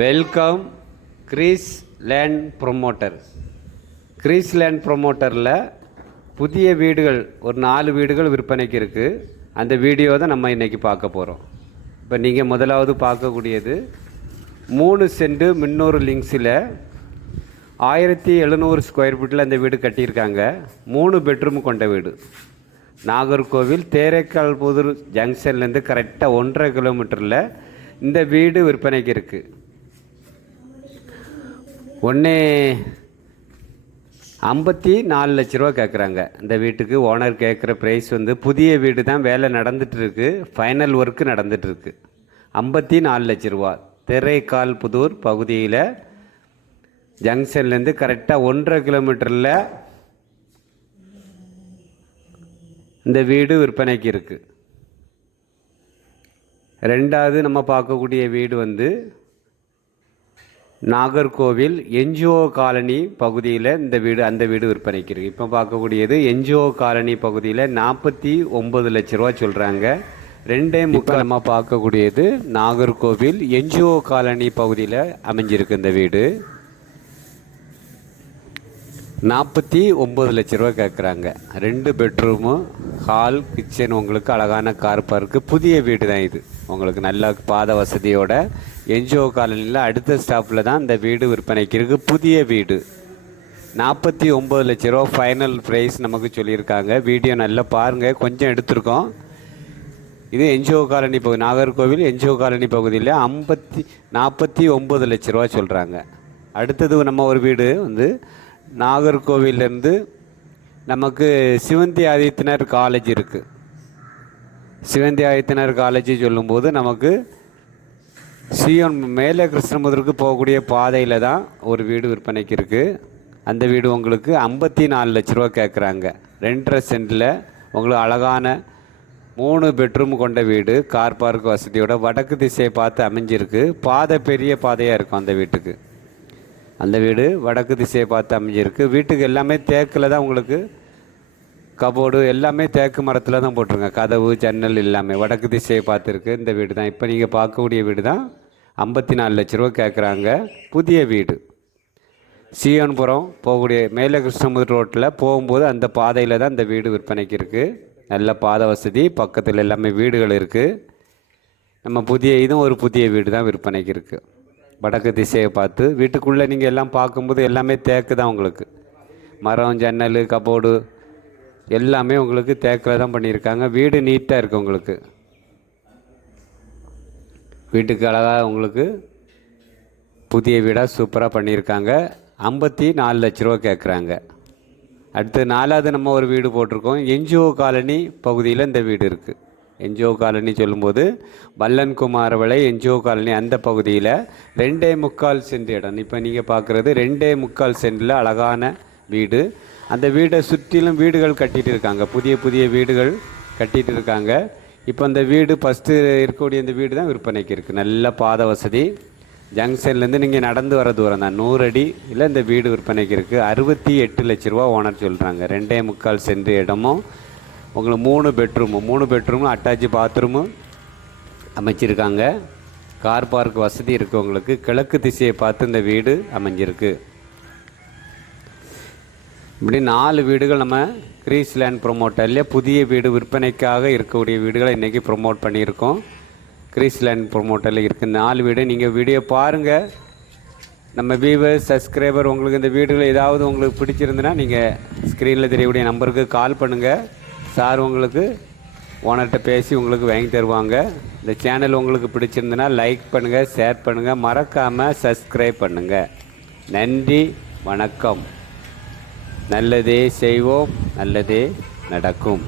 Welcome Grace land promoter Grace land ப்ரொமோட்டரில் புதிய வீடுகள் ஒரு நாலு வீடுகள் விற்பனைக்கு இருக்குது அந்த வீடியோ தான் நம்ம இன்றைக்கி பார்க்க போகிறோம் இப்போ நீங்கள் முதலாவது பார்க்கக்கூடியது மூணு செண்டு முன்னூறு லிங்க்ஸில் ஆயிரத்தி எழுநூறு ஸ்கொயர் ஃபீட்டில் அந்த வீடு கட்டியிருக்காங்க. மூணு பெட்ரூம் கொண்ட வீடு. நாகர்கோவில் தேரைக்கால் புதூர் ஜங்ஷன்லேருந்து கரெக்டாக ஒன்றரை கிலோமீட்டரில் இந்த வீடு விற்பனைக்கு இருக்குது ஒன்று ஐம்பத்தி நாலு லட்ச ரூபா கேட்குறாங்க இந்த வீட்டுக்கு ஓனர் கேட்குற ப்ரைஸ் வந்து புதிய வீடு தான் வேலை நடந்துகிட்ருக்கு ஃபைனல் ஒர்க்கு நடந்துகிட்ருக்கு ஐம்பத்தி நாலு லட்ச ரூபா. திரைக்கால் புதூர் பகுதியில் ஜங்ஷன்லேருந்து கரெக்டாக ஒன்றரை கிலோமீட்டரில் இந்த வீடு விற்பனைக்கு இருக்குது ரெண்டாவது நம்ம பார்க்கக்கூடிய வீடு வந்து நாகர்கோவில் என்ஜிஓ காலனி பகுதியில் இந்த வீடு அந்த வீடு விற்பனைக்கு இருக்குது இப்போ பார்க்கக்கூடியது என்ஜிஓ காலனி பகுதியில் நாற்பத்தி ஒம்பது லட்ச ரூபா சொல்கிறாங்க ரெண்டே முக்கால் நம்ம பார்க்கக்கூடியது நாகர்கோவில் என்ஜிஓ காலனி பகுதியில் அமைஞ்சிருக்கு இந்த வீடு. நாற்பத்தி ஒம்பது லட்ச ரூபா கேட்குறாங்க ரெண்டு பெட்ரூமு ஹால் கிச்சன் உங்களுக்கு அழகான கார் பார்க்கு புதிய வீடு தான் இது. உங்களுக்கு நல்ல பாத வசதியோட என்ஜிஓ காலனியில் அடுத்த ஸ்டாப்பில் தான் இந்த வீடு விற்பனைக்கு இருக்குது புதிய வீடு. நாற்பத்தி ஒம்பது லட்ச ரூபா ஃபைனல் ப்ரைஸ் நமக்கு சொல்லியிருக்காங்க. வீடியோ நல்லா பாருங்கள் கொஞ்சம் எடுத்திருக்கோம். இது என்ஜிஓ காலனி பகுதி நாகர்கோவில் என்ஜிஓ காலனி பகுதியில் ஐம்பத்தி நாற்பத்தி ஒம்பது லட்ச ரூபா சொல்கிறாங்க அடுத்தது நம்ம ஒரு வீடு வந்து நாகர்கோவிலேருந்து நமக்கு சிவந்தி ஆதித்தனர் காலேஜ் இருக்குது சிவந்தி ஆதித்தனர் காலேஜ் சொல்லும்போது நமக்கு சியோன் மேலே கிருஷ்ணமுதருக்கு போகக்கூடிய பாதையில் தான் ஒரு வீடு விற்பனைக்கு இருக்குது அந்த வீடு உங்களுக்கு ஐம்பத்தி நாலு லட்ச ரூபா கேட்குறாங்க ரெண்டரை சென்டில் உங்களுக்கு அழகான மூணு பெட்ரூம் கொண்ட வீடு கார் பார்க் வசதியோட வடக்கு திசையை பார்த்து அமைஞ்சிருக்கு. பாதை பெரிய பாதையாக இருக்கும் அந்த வீட்டுக்கு. அந்த வீடு வடக்கு திசையை பார்த்து அமைஞ்சிருக்கு. வீட்டுக்கு எல்லாமே தேக்கில் தான் உங்களுக்கு கபோர்டு எல்லாமே தேக்கு மரத்தில் தான் போட்டிருங்க. கதவு ஜன்னல் எல்லாமே வடக்கு திசையை பார்த்துருக்கு. இந்த வீடு தான். இப்போ நீங்கள் பார்க்கக்கூடிய வீடு தான். ஐம்பத்தி நாலு லட்ச ரூபா கேட்குறாங்க புதிய வீடு. சீயன்புரம் போகக்கூடிய மேலே கிருஷ்ணமுதர் ரோட்டில் போகும்போது அந்த பாதையில் தான் இந்த வீடு விற்பனைக்கு இருக்குது நல்ல பாதை வசதி. பக்கத்தில் எல்லாமே வீடுகள் இருக்குது நம்ம புதிய இதுவும் ஒரு புதிய வீடு தான் விற்பனைக்கு இருக்குது வடக்கு திசையை பார்த்து வீட்டுக்குள்ளே நீங்கள் எல்லாம் பார்க்கும்போது எல்லாமே தேக்கு தான் உங்களுக்கு. மரம் ஜன்னல் கபோர்டு எல்லாமே உங்களுக்கு தேக்கில் தான் பண்ணியிருக்காங்க. வீடு நீட்டாக இருக்குது உங்களுக்கு. வீட்டுக்கு அழகாக உங்களுக்கு புதிய வீடாக சூப்பராக பண்ணியிருக்காங்க. ஐம்பத்தி நாலு லட்ச ரூபா கேட்குறாங்க. அடுத்து நாலாவது நம்ம ஒரு வீடு போட்டிருக்கோம். என்ஜிஓ காலனி பகுதியில் இந்த வீடு இருக்குது என்ஜிஓ காலனி சொல்லும்போது வல்லன் குமாரவளை என்ஜிஓ காலனி அந்த பகுதியில் ரெண்டே முக்கால் சென்ட் இடம். இப்போ நீங்கள் பார்க்குறது ரெண்டே முக்கால் சென்டில் அழகான வீடு. அந்த வீடை சுற்றிலும் வீடுகள் கட்டிகிட்டு இருக்காங்க. புதிய புதிய வீடுகள் கட்டிகிட்டு இருக்காங்க. இப்போ அந்த வீடு ஃபஸ்ட்டு இருக்கக்கூடிய இந்த வீடு தான் விற்பனைக்கு இருக்குது நல்ல பாத வசதி. ஜங்ஷன்லேருந்து நீங்கள் நடந்து வர தூரம் தான். நூறு அடி இல்லை இந்த வீடு விற்பனைக்கு இருக்குது அறுபத்தி எட்டு லட்ச ரூபா ஓனர் சொல்கிறாங்க ரெண்டே முக்கால் சென்று இடமும் உங்களுக்கு மூணு பெட்ரூமு மூணு பெட்ரூமு அட்டாச் பாத்ரூமும் அமைச்சிருக்காங்க. கார் பார்க் வசதி இருக்கவங்களுக்கு கிழக்கு திசையை பார்த்து இந்த வீடு அமைஞ்சிருக்கு. இப்படி நாலு வீடுகள் நம்ம கிரீஸ்லேண்ட் ப்ரொமோட்டரில் புதிய வீடு விற்பனைக்காக இருக்கக்கூடிய வீடுகளை இன்றைக்கி ப்ரொமோட் பண்ணியிருக்கோம். கிரீஸ்லேண்ட் ப்ரொமோட்டரில் இருக்குது நாலு வீடு. நீங்கள் வீடியோ பாருங்கள் நம்ம வியூவர்ஸ் சப்ஸ்கிரைபர் உங்களுக்கு இந்த வீடுகள் ஏதாவது உங்களுக்கு பிடிச்சிருந்துன்னா நீங்கள் ஸ்க்ரீனில் தெரியக்கூடிய நம்பருக்கு கால் பண்ணுங்கள் சார் உங்களுக்கு ஓனர்கிட்ட பேசி உங்களுக்கு வாங்கி தருவாங்க. இந்த சேனல் உங்களுக்கு பிடிச்சிருந்துன்னா லைக் பண்ணுங்கள் ஷேர் பண்ணுங்கள் மறக்காமல் சப்ஸ்கிரைப் பண்ணுங்கள் நன்றி வணக்கம். நல்லதே செய்வோம் நல்லதே நடக்கும்.